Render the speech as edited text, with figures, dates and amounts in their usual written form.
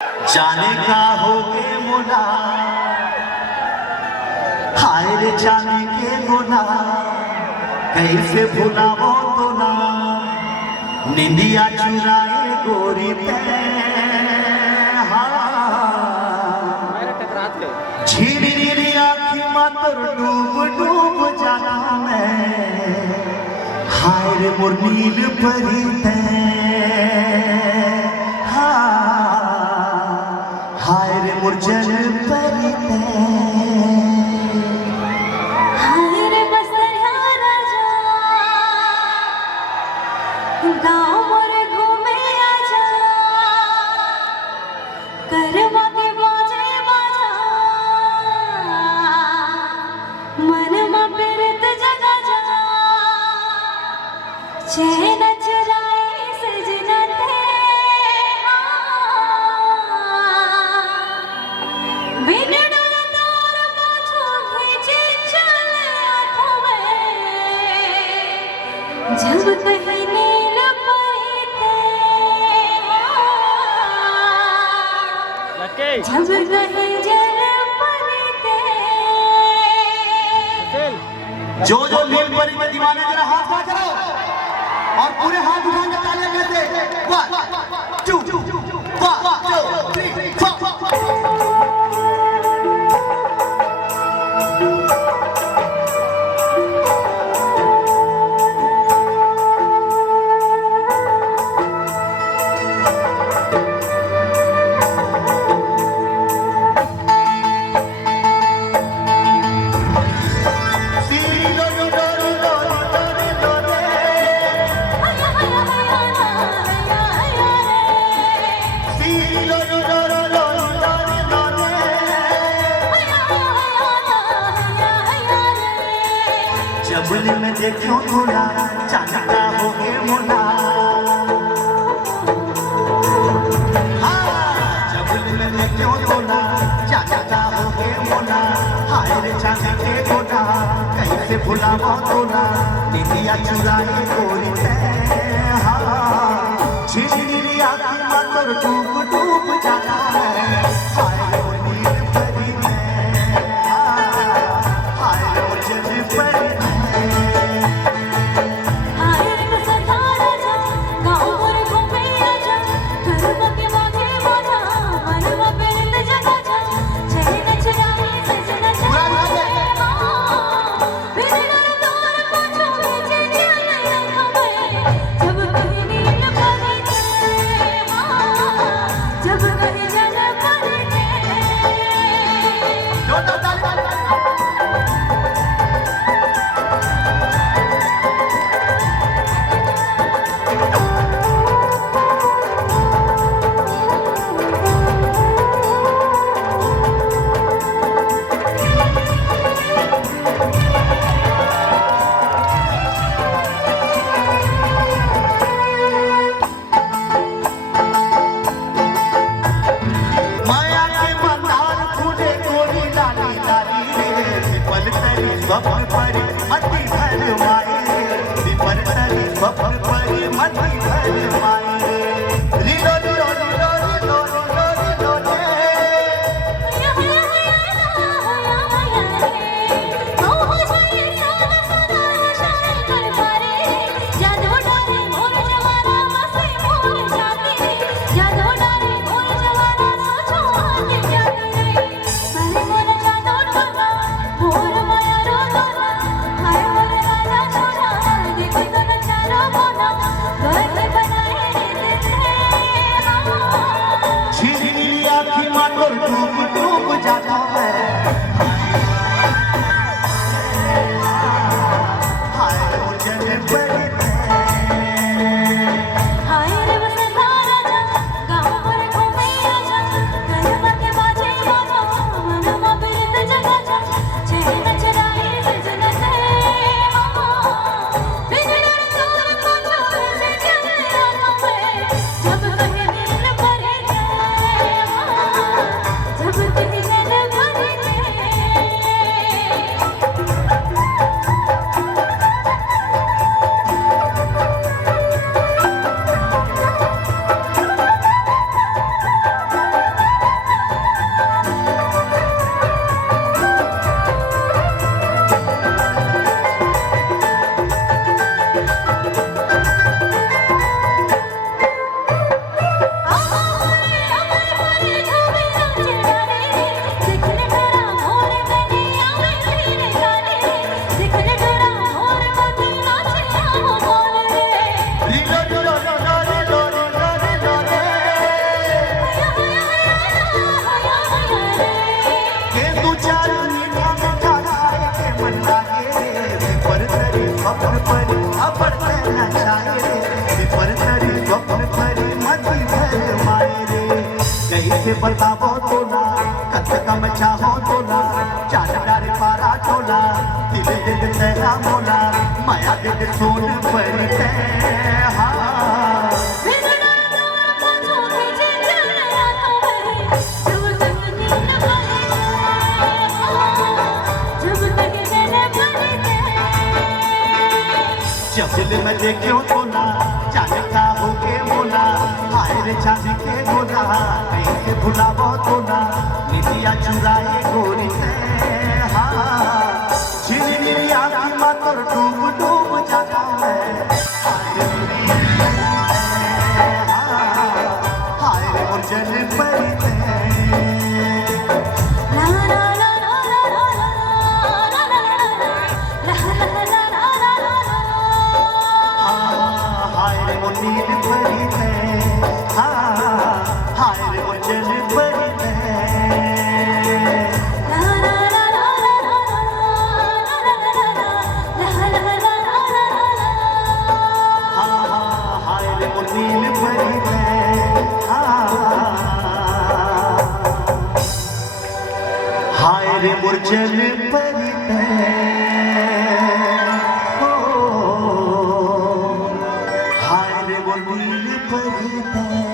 जाने का हो गे मोला, हाय रे जाने के गोला, कैसे भुलाओ तो ना, निंदिया चुराए गोरी पे, झीरी आँखी मातर डूब डूब जाना मैं, हाय रे मोर नील परी पे, हाय रे मोर जल परी पे, हाय रे बसरिया राजा, गाँव मोर घूमे आजा, करवा के बाजे बाजा, मन में प्रीत जगा जा, चैन चुराए सजना ते, बिन डर तार पाछो खींचे चले हाथों में, जब कहीं नील परी ते, जब कहीं जल परी ते। जो जो नील परी के दीवाने जरा हाथ खड़ा करो और पूरे हाथ उठा के तालियां कहते 1 2 1 2 3 4। जबुल में देखो थोड़ा चांदा हो गे मोला, जबुल में देखो थोड़ा चांदा हो गे मोला, हाय रे चांदा के गोला, कैसे भुलावा तोला, निंदिया चुराए गोरी पे, झिझिरी आँखी मातर डूब डूब जाता है, हाय रे वो नील परी पे, हाय रे वो जल परी पे। स्वप्न परी मति भर माए, विपर तरी स्वप्न परी मति भर माए, रिलो रिलो रिलो रिलो रिलो रिलो रे, तो हो जाए साल सदा शान कर पारे, जादू डाले मोर जवाना मसे मोर जाती, जादू डाले मोर जवाना सोचो आने जाती, अरे मोर जादू डाला मोर माया रो डाला, हाय मोर राजा छोरा देखे तो नचारा बोना, घर बनाए देते झिझिरी आँखी मातर डूब डूब जाता है, हाय वो जल परी पे, हाय रे बसंता राजा, गाँव मोर घूमे आजा, करवा के बाजे बाजा, मन में प्रीत जगा जा, चैन चुराए सजना ते, बिन डर तार पाछो खींचे चले हाथों में, जब कहीं नील परी ते, जब कहीं जल वाऱ्या छाये रे विपर तरी स्वप्न परी मती भर माये रे कैसे बतावो तोला कत कम चाहो तोला चार डारे पारा टोला दिल दिल तेरा मोला माया दिल सोन परी हाँ जब दिल में देखियो तोला जाने का हो के बोला हाय रे चांदी के गोला कैसे भुलावो तोला निधिया चुराए गोरी से हाँ झिलमिली आँखी में तोर डूब डूब जाता है हाय रे मोर जल परी ते नील परी में हाय रे वो जल परी में हाय रे वो नील परी में हाय रे वो जल परी में नील परी